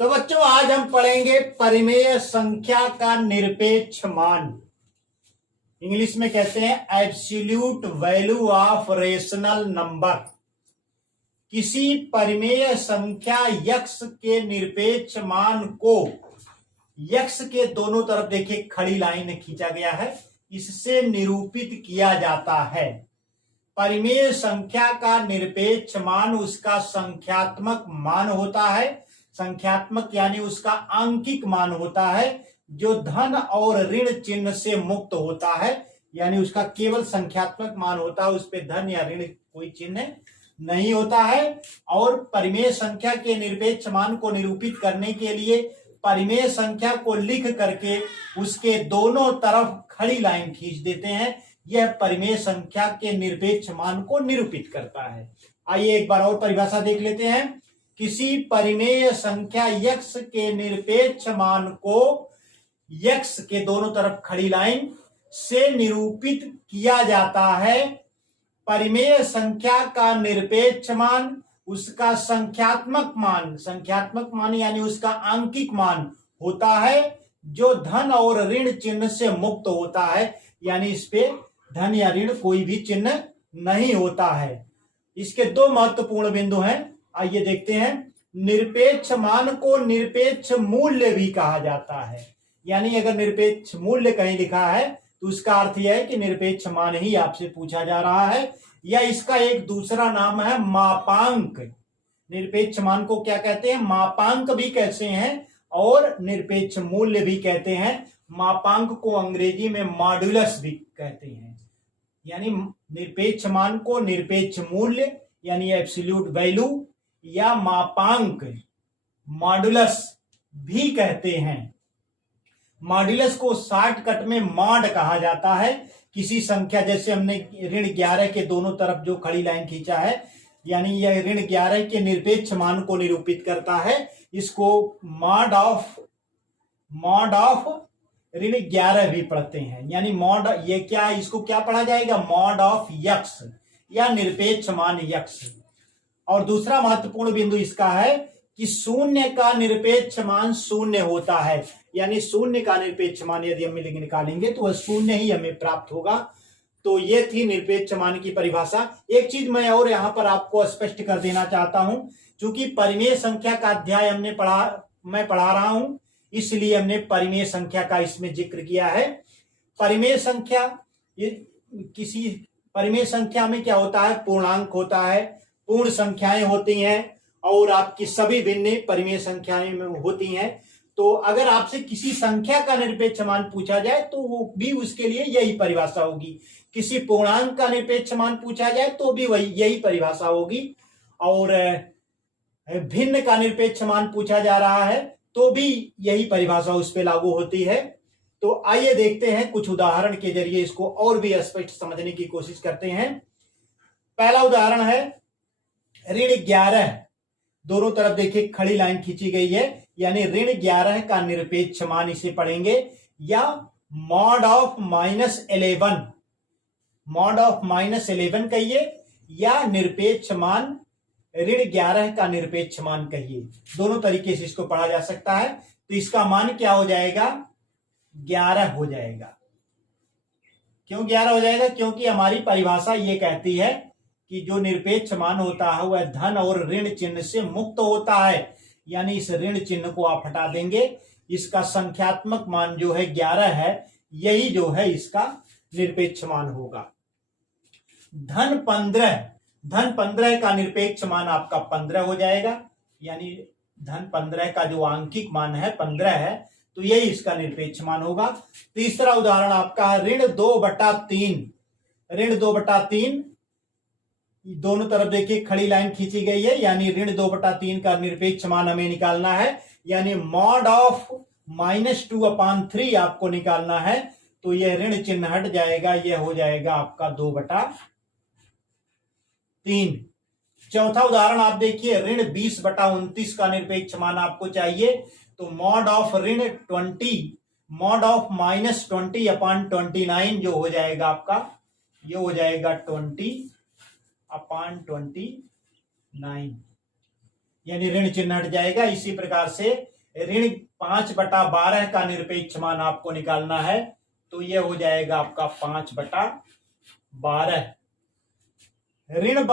तो बच्चों आज हम पढ़ेंगे परिमेय संख्या का निरपेक्ष मान। इंग्लिश में कहते हैं absolute value of rational number. किसी परिमेय संख्या यक्स के निरपेक्ष मान को यक्स के दोनों तरफ देखिए खड़ी लाइन खींचा गया है, इससे निरूपित किया जाता है। परिमेय संख्या का निरपेक्ष मान उसका संख्यात्मक मान होता है। संख्यात्मक यानी उसका आंकिक मान होता है जो धन और ऋण चिन्ह से मुक्त होता है, यानी उसका केवल संख्यात्मक मान होता है, उस पे धन या ऋण कोई चिन्ह नहीं होता है। और परिमेय संख्या के निरपेक्ष मान को निरूपित करने के लिए परिमेय संख्या को लिख करके उसके दोनों तरफ खड़ी लाइन खींच देते हैं। यह परिमेय संख्या के निरपेक्ष मान को निरूपित करता है। आइए एक बार और परिभाषा देख लेते हैं। किसी परिमेय संख्या यक्स के निरपेक्ष मान को यक्स के दोनों तरफ खड़ी लाइन से निरूपित किया जाता है। परिमेय संख्या का निरपेक्ष मान उसका संख्यात्मक मान यानी उसका आंकिक मान होता है जो धन और ऋण चिन्ह से मुक्त होता है, यानी इस पे धन या ऋण कोई भी चिन्ह नहीं होता है। इसके दो महत्वपूर्ण बिंदु हैं, आइए देखते हैं। निरपेक्ष मान को निरपेक्ष मूल्य भी कहा जाता है, यानी अगर निरपेक्ष मूल्य कहीं लिखा है तो उसका अर्थ यह है कि निरपेक्ष मान ही आपसे पूछा जा रहा है, या इसका एक दूसरा नाम है मापांक। निरपेक्ष मान को क्या कहते हैं? मापांक भी कहते हैं और निरपेक्ष मूल्य भी कहते हैं। मापांक को अंग्रेजी में मॉड्यूलस भी कहते हैं, यानी निरपेक्ष मान को निरपेक्ष मूल्य यानी एब्सोल्यूट वैल्यू या मापांक मॉड्यूलस भी कहते हैं। मॉड्यूलस को शॉर्टकट में मॉड कहा जाता है। किसी संख्या, जैसे हमने ऋण 11 के दोनों तरफ जो खड़ी लाइन खींचा है, यानी यह ऋण 11 के निरपेक्ष मान को निरूपित करता है। इसको मॉड ऑफ ऋण 11 भी पढ़ते हैं, यानी मॉड, ये क्या, इसको क्या पढ़ा जाएगा? मॉड ऑफ यक्स या निरपेक्ष मान यक्स। और दूसरा महत्वपूर्ण बिंदु इसका है कि शून्य का निरपेक्ष मान शून्य होता है, यानी शून्य का निरपेक्ष मान यदि हम निकालेंगे तो वह शून्य ही हमें प्राप्त होगा। तो ये थी निरपेक्ष मान की परिभाषा। एक चीज मैं और यहां पर आपको स्पष्ट कर देना चाहता हूं, क्योंकि परिमेय संख्या का अध्याय मैं पढ़ा रहा हूं, इसलिए हमने परिमेय संख्या का इसमें जिक्र किया है। परिमेय संख्या, किसी परिमेय संख्या में क्या होता है? पूर्णांक होता है, पूर्ण संख्याएं होती हैं और आपकी सभी भिन्न परिमेय संख्याएं में होती हैं। तो अगर आपसे किसी संख्या का निरपेक्ष मान पूछा जाए तो वो भी उसके लिए यही परिभाषा होगी। किसी पूर्णांक का निरपेक्ष मान पूछा जाए तो भी वही यही परिभाषा होगी। और भिन्न का निरपेक्ष मान पूछा जा रहा है तो भी यही परिभाषा उस पर लागू होती है। तो आइए देखते हैं, कुछ उदाहरण के जरिए इसको और भी स्पष्ट समझने की कोशिश करते हैं। पहला उदाहरण है ऋण 11, दोनों तरफ देखिए खड़ी लाइन खींची गई है, यानी ऋण 11 का निरपेक्ष मान इसे पढ़ेंगे, या मॉड ऑफ -11, मॉड ऑफ -11 कहिए, या निरपेक्ष मान ऋण 11 का निरपेक्ष मान कहिए। दोनों तरीके से इसको पढ़ा जा सकता है। तो इसका मान क्या हो जाएगा? 11 हो जाएगा। क्यों 11 हो जाएगा? क्योंकि हमारी परिभाषा ये कहती है कि जो निरपेक्ष मान होता है वह धन और ऋण चिन्ह से मुक्त होता है, यानी इस ऋण चिन्ह को आप हटा देंगे। इसका संख्यात्मक मान जो है 11 है, यही जो है इसका निरपेक्ष मान होगा। धन 15 का निरपेक्ष मान आपका 15 हो जाएगा, यानी धन 15 का जो आंकिक मान है 15 है, तो यही इसका निरपेक्ष मान होगा। तीसरा उदाहरण आपका ऋण 2/3, ऋण 2/3, दोनों तरफ देखिए खड़ी लाइन खींची गई है, यानी ऋण 2/3 का निरपेक्ष मान हमें निकालना है, यानी मॉड ऑफ -2/3 आपको निकालना है। तो यह ऋण चिन्ह हट जाएगा, यह हो जाएगा आपका 2/3। चौथा उदाहरण आप देखिए ऋण 20/29 का निरपेक्ष मान आपको चाहिए, तो मॉड ऑफ ऋण 20, मॉड ऑफ -20/29 जो हो जाएगा आपका, ये हो जाएगा 20/29, यानी ऋण चिन्ह हट जाएगा। इसी प्रकार से ऋण 5/12 का निरपेक्ष मान आपको निकालना है, तो ये हो जाएगा आपका 5/12। ऋण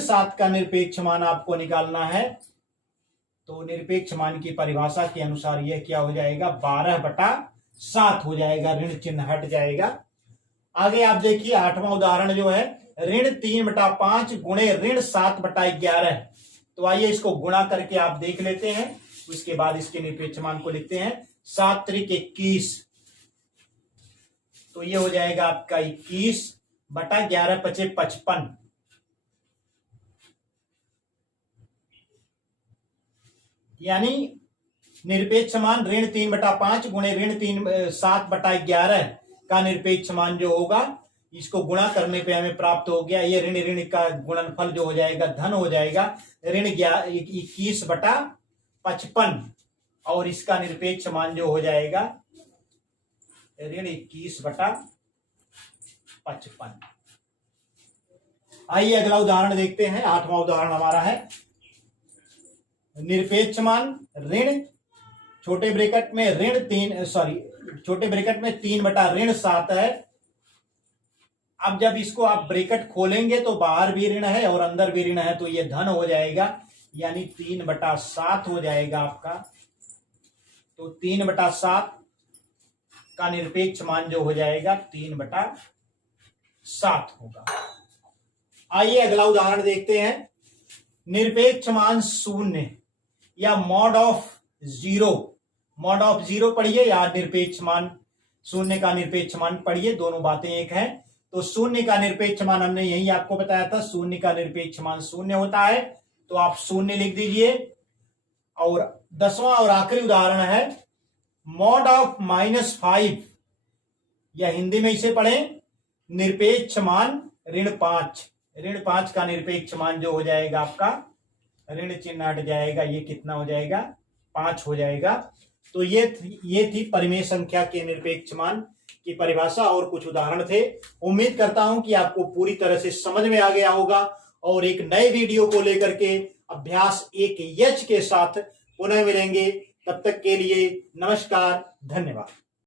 7 का निरपेक्ष मान आपको निकालना है, तो निरपेक्ष मान की परिभाषा के अनुसार यह क्या हो जाएगा, 12/7 हो जाएगा, ऋण चिन्ह हट जाएगा। आगे आप देखिए 8वां उदाहरण जो है, ऋण 3/5 गुणे ऋण 7/11। तो आइए इसको गुणा करके आप देख लेते हैं, उसके बाद इसके निरपेक्ष मान को लिखते हैं। 7 त्रिक 21, तो ये हो जाएगा आपका 21/11 × 55। यानी निरपेक्ष मान ऋण 3/5 गुणे ऋण 7/11 का निरपेक्ष मान जो होगा, इसको गुणा करने पे हमें प्राप्त हो गया, ये ऋण ऋण का गुणनफल जो हो जाएगा धन हो जाएगा, ऋण 21/55, और इसका निरपेक्ष मान जो हो जाएगा ऋण 21/55। आइए अगला उदाहरण देखते हैं। 8वां उदाहरण हमारा है, निरपेक्ष मान ऋण छोटे ब्रैकेट में 3/7 है। अब जब इसको आप ब्रैकेट खोलेंगे तो बाहर भी ऋण है और अंदर भी ऋण है, तो ये धन हो जाएगा, यानी 3/7 हो जाएगा आपका। तो 3/7 का निरपेक्ष मान जो हो जाएगा 3/7 होगा। आइए अगला उदाहरण देखते हैं। निरपेक्ष मान 0 या मॉड ऑफ 0 पढ़िए या निरपेक्ष मान 0 का निरपेक्ष मान पढ़िए, दोनों बातें एक हैं। तो 0 का निरपेक्ष मान हमने यही आपको बताया था, 0 का निरपेक्ष मान 0 होता है, तो आप 0 लिख दीजिए। और 10वां और आखिरी उदाहरण है, मॉड ऑफ -5, या हिंदी में इसे पढ़ें निरपेक्ष मान ऋण 5 का निरपेक्ष मान जो हो जाएगा आपका, ऋण चिन्ह हट जाएगा, ये कितना हो जाएगा, 5 हो जाएगा। तो ये थी परिमेय संख्या के निरपेक्ष मान की परिभाषा और कुछ उदाहरण थे। उम्मीद करता हूं कि आपको पूरी तरह से समझ में आ गया होगा, और एक नए वीडियो को लेकर के अभ्यास 1H के साथ पुनः मिलेंगे। तब तक के लिए नमस्कार, धन्यवाद।